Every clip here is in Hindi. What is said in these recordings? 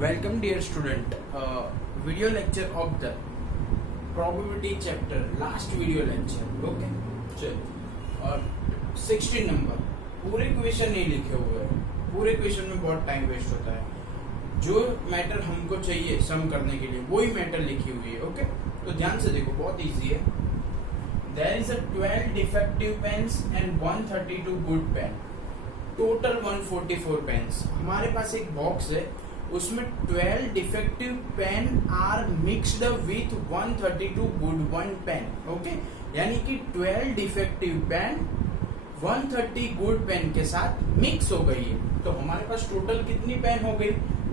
Welcome dear student, video lecture of the probability chapter, last video lecture. Okay, चलो और 16 नंबर पूरे क्वेश्चन नहीं लिखे हुए हैं. पूरे क्वेश्चन में बहुत टाइम वेस्ट होता है. जो मैटर हमको चाहिए सम करने के लिए वही मैटर लिखी हुई है. ओके, तो ध्यान से देखो, बहुत इजी है. There is a 12 defective pens and 132 good pen. Total 144 pens. हमारे पास एक बॉक्स है, उसमें 12 defective pen are mixed with 132 good one pen. Okay, यानी कि 12 डिफेक्टिव पेन 130 गुड पेन के साथ मिक्स हो गई है. तो हमारे पास टोटल कितनी पेन हो गई?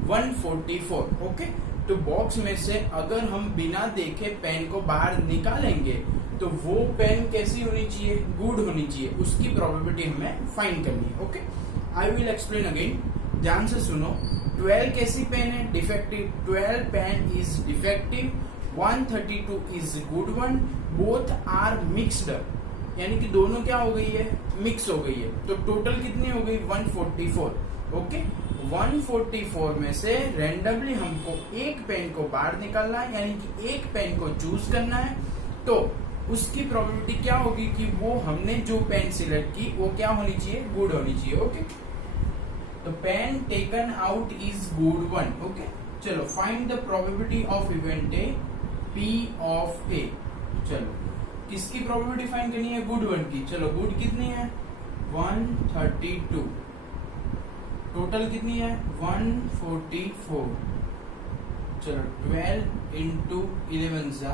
144. ओके, तो बॉक्स में से अगर हम बिना देखे पेन को बाहर निकालेंगे तो वो पेन कैसी होनी चाहिए? गुड होनी चाहिए. उसकी प्रोबेबिलिटी हमें फाइंड करनी है. Okay, I will explain again. ध्यान से सुनो. 12 कैसी पेन है? Defective. 12 pen is defective, 132 is good one, both are mixed. यानी कि दोनों क्या हो गई है? मिक्स हो गई है. तो टोटल कितनी हो गई? 144. ओके, 144 में से रेंडमली हमको एक पेन को बाहर निकालना है, यानी कि एक पेन को चूज करना है. तो उसकी प्रोबेबिलिटी क्या होगी कि वो हमने जो पेन सिलेक्ट की वो क्या होनी चाहिए? गुड होनी चाहिए. ओके, तो pen taken out is good one. Okay, चलो find the probability of event A P of A. चलो किसकी प्रोबेबिलिटी फाइंड करनी है? गुड वन की. चलो गुड कितनी है? 132. टोटल कितनी है? 144. चलो 12 इंटू 11 जा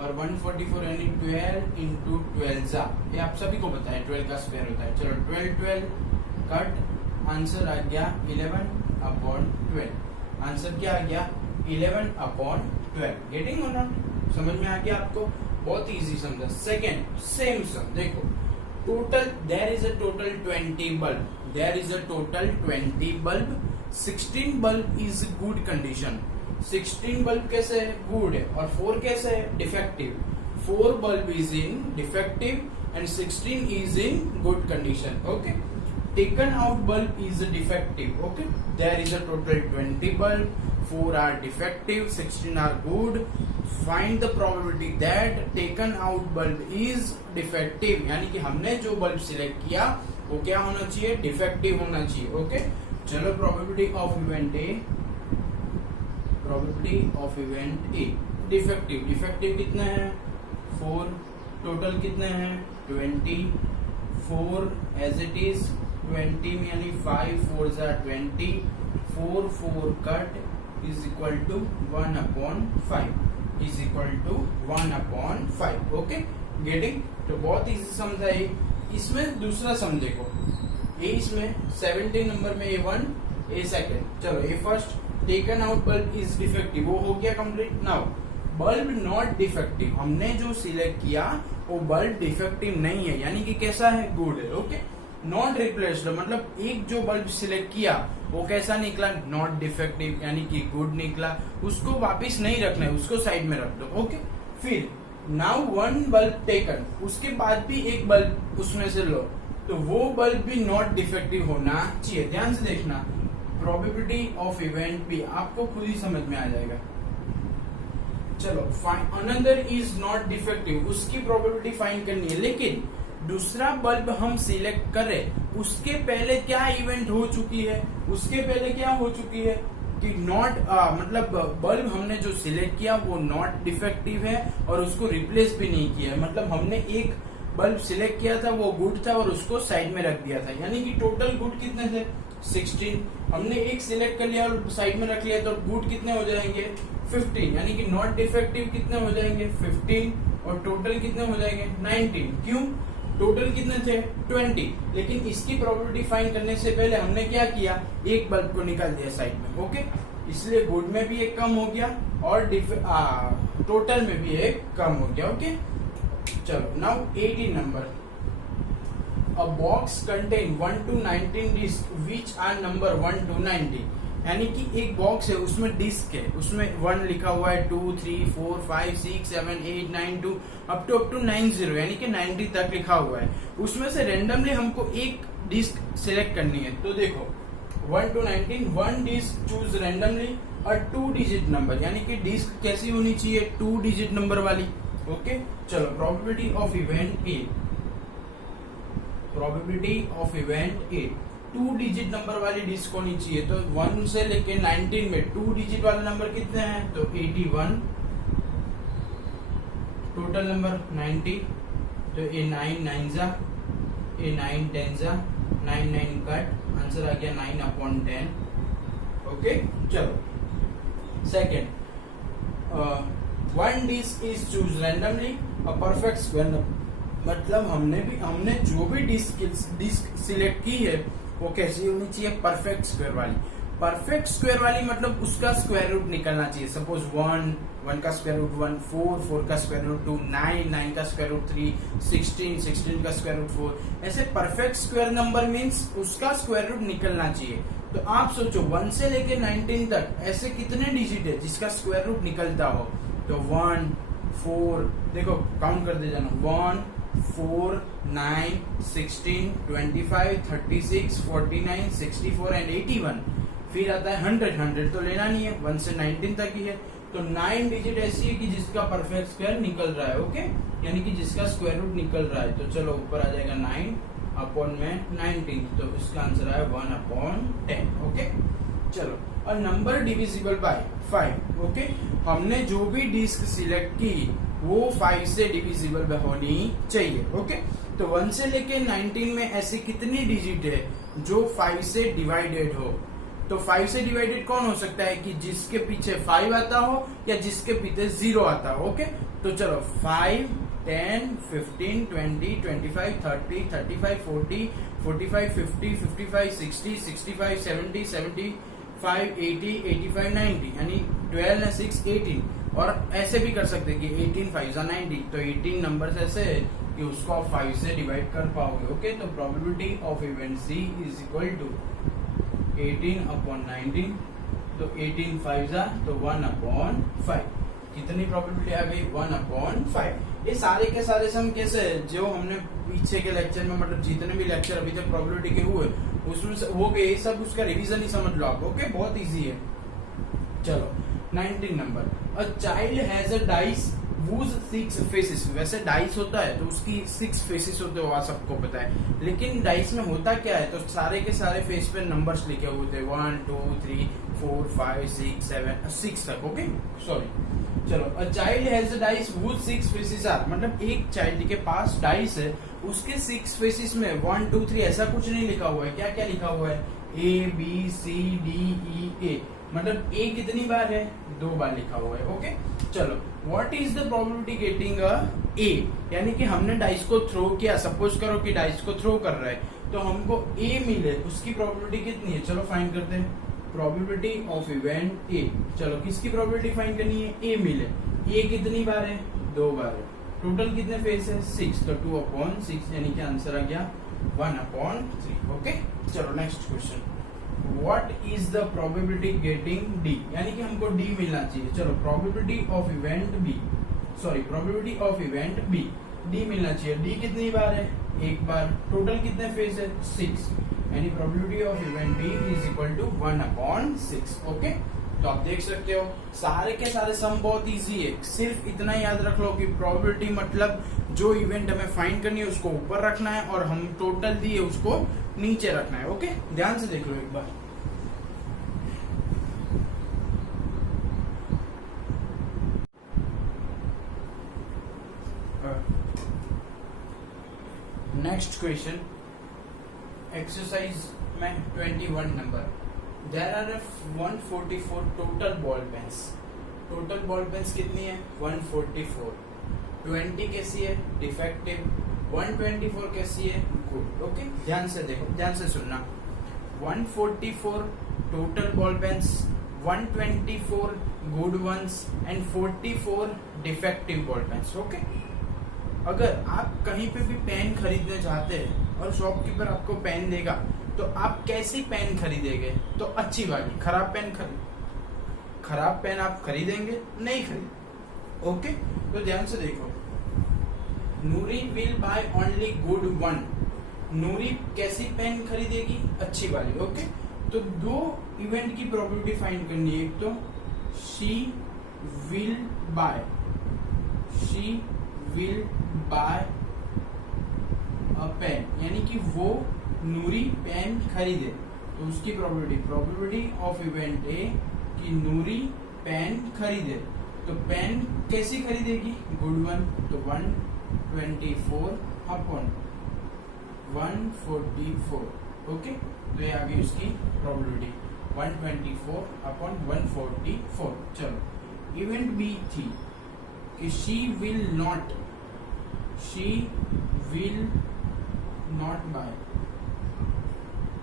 और 144 यानी 12 इंटू 12 जा. ये आप सभी को पता है 12 का स्क्वायर होता है. चलो 12 कट, आंसर आ गया 11/12. आंसर क्या आ गया? 11/12. गेटिंग और नॉट? समझ में आ गया आपको? बहुत इजी समझा. सेकेंड सेम सम देखो. Total there is a total 20 bulb. There is a total 20 bulb. 16 bulb is good condition. 16 bulb कैसे है? गुड है. और 4 कैसे है? Defective. 4 bulb is in defective and 16 is in good condition. Okay, taken out bulb is defective. Okay, there is a total 20 bulb, 4 are defective, 16 are good. Find the probability that taken out bulb is defective. यानी कि हमने जो बल्ब सिलेक्ट किया वो क्या होना चाहिए? डिफेक्टिव होना चाहिए. ओके, चलो probability of event A. Probability of event A defective. Defective कितना है? 4. टोटल कितने हैं? 20. 4 एज इट इज 20 यानी 5 4 20. 4 cut is equal to 1/5 is equal to 1/5. Okay, getting? तो बहुत इजी समझा है. इसमें दूसरा सम देखो. ए इसमें 17 नंबर में A1, A सेकेंड. चलो A first. Taken out bulb is defective, वो हो गया complete. Now bulb not defective. हमने जो सिलेक्ट किया वो बल्ब डिफेक्टिव नहीं है, यानी कि कैसा है? गुड है. ओके, नॉट रिप्लेस्ड मतलब एक जो बल्ब सिलेक्ट किया वो कैसा निकला? नॉट डिफेक्टिव, यानी कि गुड निकला. उसको वापस नहीं रखना है, उसको साइड में रख दो. ओके, फिर नाउ 1 बल्ब टेकन. उसके बाद भी एक बल्ब उसमें से लो, तो वो बल्ब भी नॉट डिफेक्टिव होना चाहिए. ध्यान से देखना. प्रोबेबिलिटी ऑफ इवेंट भी आपको खुद ही समझ में आ जाएगा. चलो अनदर इज नॉट डिफेक्टिव, उसकी प्रोबेबिलिटी फाइंड करनी है. लेकिन दूसरा बल्ब हम सिलेक्ट करें उसके पहले क्या इवेंट हो चुकी है? उसके पहले क्या हो चुकी है कि नॉट मतलब बल्ब हमने जो सिलेक्ट किया वो नॉट डिफेक्टिव है और उसको रिप्लेस भी नहीं किया है. मतलब हमने एक बल्ब सिलेक्ट किया था वो गुड था और उसको साइड में रख दिया था. यानी कि टोटल गुड कितने थे? 16. हमने एक सिलेक्ट कर लिया और साइड में रख लिया तो गुड कितने हो जाएंगे? 15. यानी कि नॉट डिफेक्टिव कितने हो जाएंगे? 15. और टोटल कितने हो जाएंगे? 19. क्यों? टोटल कितने थे? 20. लेकिन इसकी प्रोबेबिलिटी फाइंड करने से पहले हमने क्या किया? एक बल्ब को निकाल दिया साइड में. ओके, इसलिए गुड में भी एक कम हो गया और टोटल में भी एक कम हो गया. ओके, चलो now 18 number. A box contain 1 to 19 disc which are number 1 to 90. यानी कि एक बॉक्स है उसमें डिस्क है, उसमें 1 लिखा हुआ है, 2 3 4 5 6 7 8 9 2 अप टू 90 यानी कि 90 तक लिखा हुआ है. उसमें से रेंडमली हमको एक डिस्क सिलेक्ट करनी है. तो देखो 1 to 19 one disc choose randomly और 2 डिजिट नंबर, यानी कि डिस्क कैसी होनी चाहिए 2 डिजिट नंबर वाली। ओके चलो probability of event A, probability of event A 2 digit number वाली डिस्क होनी चाहिए। तो 1 से लेके 19 में 2 डिजिट वाले नंबर कितने हैं, तो 81, टोटल नंबर 90, तो ए 9 9 जा, ए 9 10 जा, 9 9 कट, आंसर आ गया 9/10। ओके चलो second, one disc is choose randomly a perfect square, मतलब हमने जो भी डिस्क सिलेक्ट की है वो कैसी होनी चाहिए, परफेक्ट स्क्वायर वाली। परफेक्ट स्क्वायर वाली मतलब उसका स्क्वायर रूट निकलना चाहिए। सपोज 1 का स्क्वायर रूट 1, 4 का स्क्वायर रूट 2, 9 का स्क्वायर रूट 3, 16 का स्क्वायर रूट 4। ऐसे परफेक्ट स्क्वायर नंबर मीन्स उसका स्क्वायर रूट निकलना चाहिए। तो आप सोचो 1 से लेके 19 तक ऐसे कितने डिजिट है जिसका स्क्वायर रूट निकलता हो, तो 1 4, देखो काउंट कर दे जाना, 1 4 9 16 25 36 49 64 एंड 81। फिर आता है 100 तो लेना नहीं है, 1 से 19 तक ही है। तो 9 डिजिट ऐसी है कि जिसका परफेक्ट स्क्वायर निकल रहा है। ओके यानी कि जिसका स्क्वायर रूट निकल रहा है। तो चलो ऊपर आ जाएगा 9/19, तो इसका आंसर है 1/10। ओके चलो, और नंबर डिविजिबल बाय 5। ओके हमने जो भी डिस्क सिलेक्ट की वो 5 से डिविजिबल होनी चाहिए। ओके तो 1 से लेके 19 में ऐसी कितनी डिजिट है जो 5 से डिवाइडेड हो। तो 5 से डिवाइडेड कौन हो सकता है कि जिसके पीछे 5 आता हो या जिसके पीछे 0 आता हो। ओके तो चलो 5 10 15 20 25 30 35 40 45 50 55 60 65 70 75 80 85 90, यानी 12 और 6 18। और ऐसे भी कर सकते कि 18 5 90, तो 18 नंबर ऐसे है कि उसको आप 5 से डिवाइड कर पाओगे। ओके तो probability of event C is equal to 18/19, तो 18 5 तो 1/5। कितनी प्रोबेबिलिटी आ गई, 1/5। ये सारे के सारे सम कैसे है, जो हमने पीछे के लेक्चर में, मतलब जितने भी लेक्चर अभी तक प्रोबेबिलिटी के हुए उसमें से हो गए, सब उसका रिवीजन ही समझ लो आप। ओके बहुत इजी है। चलो 19 number, a child has a dice whose 6 faces. वैसे डाइस होता है तो उसकी 6 फेसेस होते हो, सबको पता है। लेकिन डाइस में होता क्या है, तो सारे के सारे फेस पे नंबर्स लिखे हुए थे 1 2 3 4 5 6 7 6 तक। ओके सॉरी चलो, a child has a dice whose 6 faces are, मतलब एक चाइल्ड के पास डाइस है, उसके 6 फेसेस में 1 2 3 ऐसा कुछ नहीं लिखा हुआ है। क्या क्या लिखा हुआ है, A B C D E A, मतलब A कितनी बार है, 2 बार लिखा हुआ है। ओके चलो, what is the probability getting a A, यानी कि हमने डाइस को थ्रो किया। सपोज करो कि डाइस को थ्रो कर रहा है तो हमको A मिले, उसकी प्रोबेबिलिटी कितनी है, चलो फाइंड करते हैं। प्रोबेबिलिटी ऑफ इवेंट A, चलो किसकी प्रोबेबिलिटी फाइंड करनी है, A मिले। A कितनी बार है, 2 बार है। टोटल कितने फेस है, 6, तो 2/6, यानी कि आंसर आ गया 1/3। ओके चलो next question, what is the probability getting D, यानी कि हमको D मिलना चाहिए। चलो probability of event B, sorry probability of event B, D मिलना चाहिए। D कितनी बार है, 1 बार। टोटल कितने फेज है, 6, यानी probability of event B is equal to 1/6। Okay तो आप देख सकते हो सारे के सारे सम बहुत इजी है। सिर्फ इतना याद रख लो कि प्रोबेबिलिटी मतलब जो इवेंट हमें फाइंड करनी है उसको ऊपर रखना है और हम टोटल दिए उसको नीचे रखना है। ओके ध्यान से देख लो एक बार। नेक्स्ट क्वेश्चन, एक्सरसाइज में 21 number, there are 144 total ball pens. Total ball pens कितनी है, 144। 20 कैसी है, डिफेक्टिव। 124 कैसी है, गुड। ओके ध्यान से देखो, ध्यान से सुनना। 144 total ball pens, 124 good ones and 44 defective ball pens. Okay अगर आप कहीं पे भी पेन खरीदने चाहते हैं और शॉपकीपर आपको पेन देगा तो आप कैसी पेन खरीदेंगे, तो अच्छी वाली। खराब पेन आप खरीदेंगे नहीं खरीद। ओके तो ध्यान से देखो, Noori will buy only good one. Noori कैसी पेन खरीदेगी, अच्छी वाली। ओके तो दो इवेंट की प्रोबेबिलिटी फाइंड करनी है। एक तो she will buy a pen, यानी कि वो नूरी पेन खरीदे, तो उसकी प्रोबेबिलिटी ऑफ इवेंट ए कि नूरी पेन खरीदे। तो पेन कैसी खरीदेगी? गुड वन, तो 124 अपॉन 144। ओके, तो ये आ गई उसकी प्रोबेबिलिटी 124 अपॉन 144। चलो इवेंट बी थी कि शी विल नॉट बाय,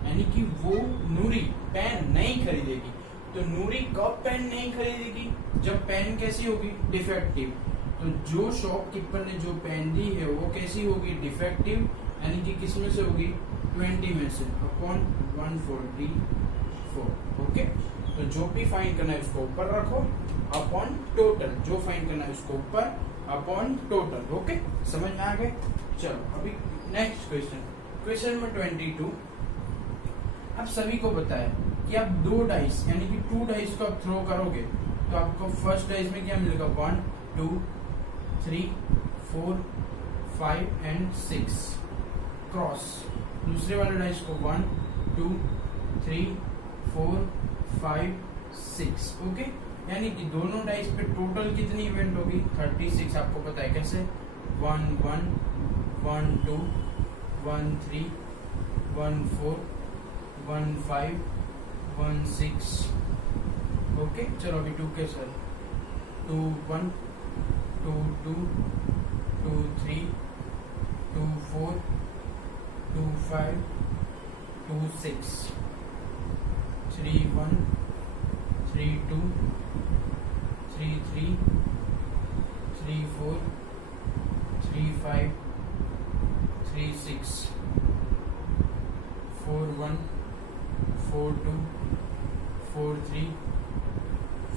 यानी कि वो नूरी पेन नहीं खरीदेगी। तो नूरी कब पेन नहीं खरीदेगी? जब पेन कैसी होगी? डिफेक्टिव। तो जो शॉपकीपर ने जो पेन दी है वो कैसी होगी? डिफेक्टिव, यानी कि किस में से होगी? 20 में से अपॉन 144। ओके, तो जो भी फाइंड करना है उसको ऊपर रखो अपॉन टोटल, जो फाइंड करना है उसको ऊपर अपॉन टोटल। ओके, समझ में आ गए? चलो अभी नेक्स्ट क्वेश्चन नंबर 22। आप सभी को पता है कि आप दो डाइस यानी कि 2 डाइस को आप थ्रो करोगे तो आपको फर्स्ट डाइस में क्या मिलेगा? 1 2 3 4 5 एंड 6 क्रॉस। दूसरे वाले डाइस को 1 2 3 4 5 6। ओके, यानी कि दोनों डाइस पे टोटल कितनी इवेंट होगी? 36। आपको पता है कैसे? 1 1 1 2 1 3 1 4 1 5 1 6। ओके, चलो अभी 2 के साथ 2 1 2 2 2 3 2 4 2 5 2 6 3 1 3 2 3 3 3 4 3 5 3 6 4 1 4 2 4 3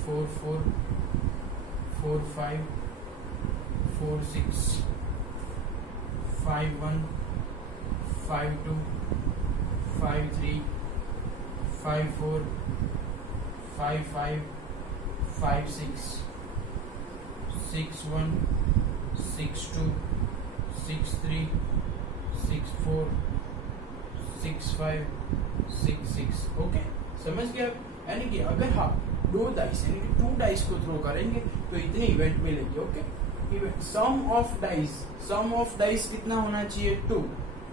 4 4 4 5 4 6 5 1 5 2 5 3 5 4 5 5 5 6 6 1 6 2 6 3 6 4 6 5 6 6। ओके, समझ गए? यानी कि अगर हम 2 डाइस यानी कि 2 डाइस को थ्रो करेंगे तो इतने इवेंट मिलेगी। ओके, सम ऑफ डाइस कितना होना चाहिए? 2।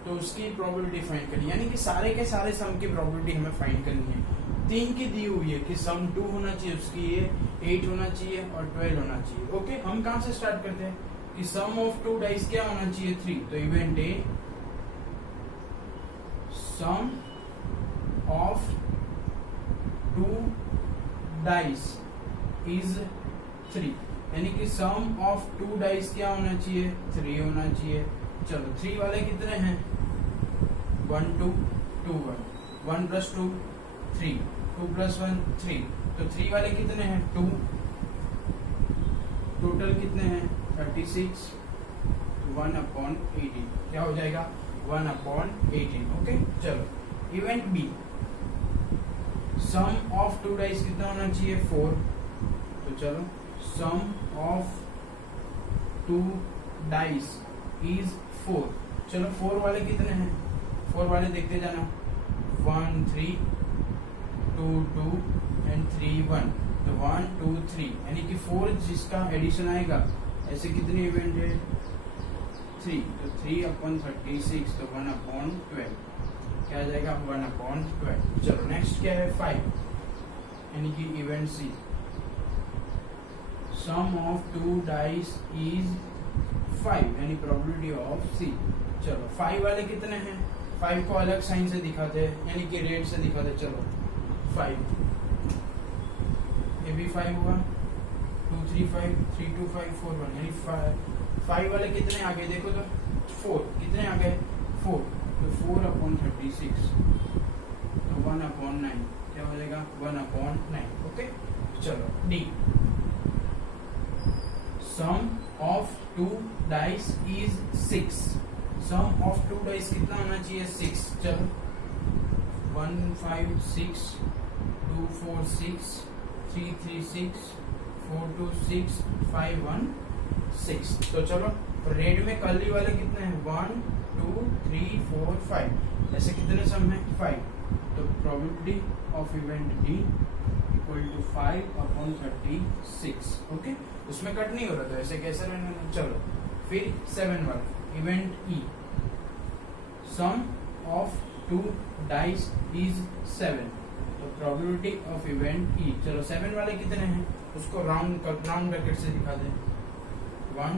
तो उसकी प्रोबेबिलिटी फाइंड करनी, यानी कि सारे के सारे सम की प्रोबेबिलिटी हमें फाइंड करनी है। 3 की दी हुई है कि सम 2 होना चाहिए, उसकी ये 8 होना चाहिए और 12 होना चाहिए। ओके, हम कहां से स्टार्ट करते हैं कि सम ऑफ 2 डाइस क्या होना चाहिए? 3। तो event A sum of 2 dice is 3, यानी कि सम ऑफ 2 डाइस क्या होना चाहिए? 3 होना चाहिए। चलो 3 वाले कितने हैं? 1 2 2 1 1 + 2 3 2 + 1 3। तो 3 वाले कितने हैं? 2। टोटल कितने हैं? 36। 1/18 क्या हो जाएगा? 1/18। ओके, चलो event B sum of 2 dice कितना होना चाहिए? 4। तो चलो सम ऑफ 2 डाइस इज 4। चलो 4 वाले कितने हैं? 4 वाले देखते जाना 1 3 2 2 एंड 3 1। तो 1 2 3 यानी कि 4 जिसका एडिशन आएगा ऐसे कितने इवेंट है? 3। तो 3/36 तो 1/12 क्या आ जाएगा? 1/12। चलो नेक्स्ट क्या है? 5, यानी कि event C sum of 2 dice is 5, यानी प्रोबेबिलिटी ऑफ सी। चलो 5 वाले कितने हैं? 5 को अलग साइन से दिखाते हैं, यानी कि रेड से दिखाते। चलो 5, ये भी 5 हुआ। 2 3 5 3 2 5 4 1, यानी 5 वाले कितने आगे देखो तो 4 कितने आ गए? 4। तो 4/36 तो 1/9 क्या हो जाएगा? 1/9। ओके, चलो D sum of 2 dice is 6। Sum of 2 dice कितना होना चाहिए? 6। चलो 156 246 336 426 516। तो चलो रेड में कर्ली वाले कितने हैं 1 2 3 4 5, ऐसे कितने सम है 5। तो probability of event D equal to 5/36। Okay, उसमें कट नहीं हो रहा था, ऐसे कैसे रहने। चलो फिर 7 वाला event E, sum of 2 dice is 7। तो प्रोबेबिलिटी ऑफ इवेंट ई, चलो 7 वाले कितने हैं उसको राउंड ब्रैकेट से दिखा दें 1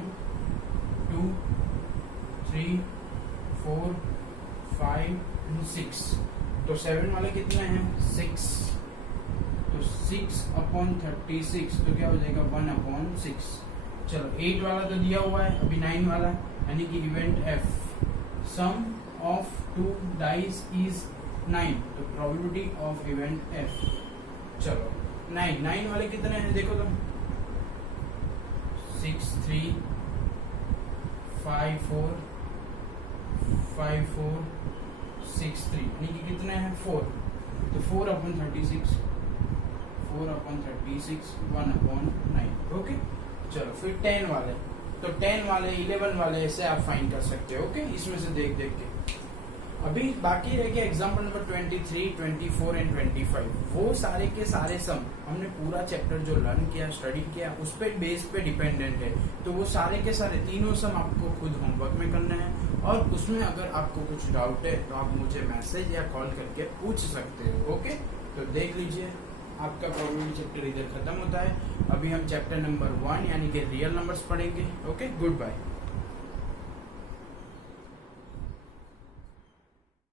2 3 4 5 6। तो 7 वाले कितने हैं 6। तो 6/36 तो क्या हो जाएगा 1/6। चलो 8 वाला तो दिया हुआ है, अभी 9 वाला यानी कि event F, sum of 2 dice is 9। तो प्रोबेबिलिटी ऑफ इवेंट एफ, चलो 9 वाले कितने हैं देखो तुम 6 3 5 4 5 4 6 3 यानी कि कितने हैं 4। तो 4/36 1/9। ओके, चलो फिर 10 वाले, तो 10 वाले 11 वाले ऐसे आप फाइंड कर सकते हो। ओके, इसमें से देख के अभी बाकी रह गया एग्जाम्पल नंबर 23 24 एंड 25। वो सारे के सारे सम हमने पूरा चैप्टर जो लर्न किया स्टडी किया उस पे बेस पे डिपेंडेंट है। तो वो सारे के सारे तीनों सम आपको खुद होमवर्क में करना है, और उसमें अगर आपको कुछ डाउट है तो आप मुझे मैसेज या कॉल करके पूछ सकते हो। ओके, तो देख लीजिए आपका प्रोबेबिलिटी चैप्टर इधर खत्म होता है। अभी हम चैप्टर नंबर 1 यानी कि रियल नंबर्स पढ़ेंगे। Okay, good bye.